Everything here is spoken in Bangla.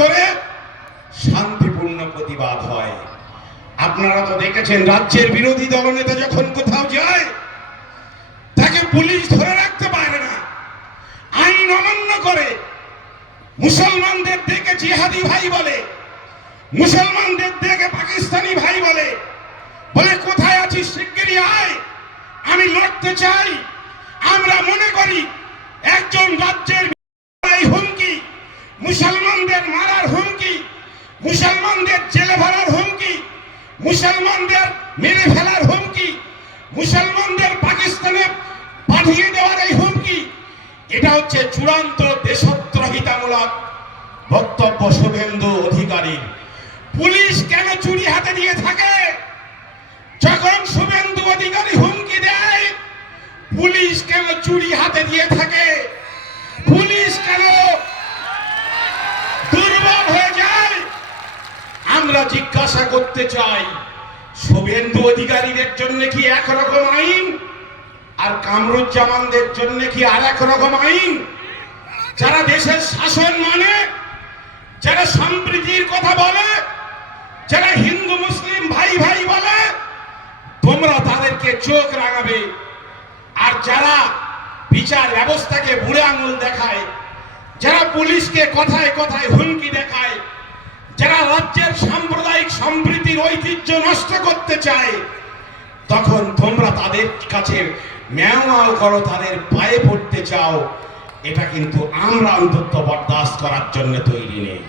করে শান্তিপূর্ণ প্রতিবাদ হয়। আপনারা তো দেখেছেন, রাজ্যের বিরোধী দলনেতা যখন কোথাও যায়, তাকে পুলিশ ধরে রাখতে পারে না। আইন অমান্য করে। মুসলমানদের দেখে জিহাদি ভাই বলে, মুসলমানদের দেখে পাকিস্তানি ভাই বলে বলে, কোথায় আছিস? শিগগিরই আয়। আমি লড়তে চাই। আমরা মনে করি একজন রাজ্যের এই হুমকি মুসলমানদের মারার হুমকি, মুসলমানদের জেলে ভরার হুমকি, মুসলমানদের মেরে ফেলার হুমকি, মুসলমানদের পাকিস্তানে পাঠিয়ে দেওয়ার এই হুমকি, এটা হচ্ছে চূড়ান্ত দেশদ্রোহিতামূলক বক্তব্য শুভেন্দু অধিকারী পুলিশ কেন চুরি হাতে দিয়ে থাকে? যখন শুভেন্দু অধিকারী হুমকি দেয়, পুলিশ কেন চুরি হাতে দিয়ে থাকে পুলিশ কেন দুর্বল হয়ে যায় আমরা জিজ্ঞাসা করতে চাই, শুভেন্দু অধিকারীদের জন্য কি একরকম আইন? আর কামরুজ্জামানদের জন্য কি আর এক রকম আইন? যারা দেশের শাসন মানে যারা সম্প্রীতির কথা বলে, যারা হিন্দু, মুসলিম ভাই ভাই বলে, তোমরা তাদেরকে চোখ রাগাবে আর যারা বিচার ব্যবস্থাকে বুড়ে আঙুল দেখায়, যারা পুলিশকে কথায় কথায় হুমকি দেখায় রাজ্যের সাম্প্রদায়িক সম্প্রীতির ঐতিহ্য নষ্ট করতে চায়, তখন তোমরা তাদের কাছে ম্যাও করো, তাদের পায়ে পড়তে চাও। এটা কিন্তু আমরা অন্তত বরদাস্ত করার জন্য তৈরি নেই।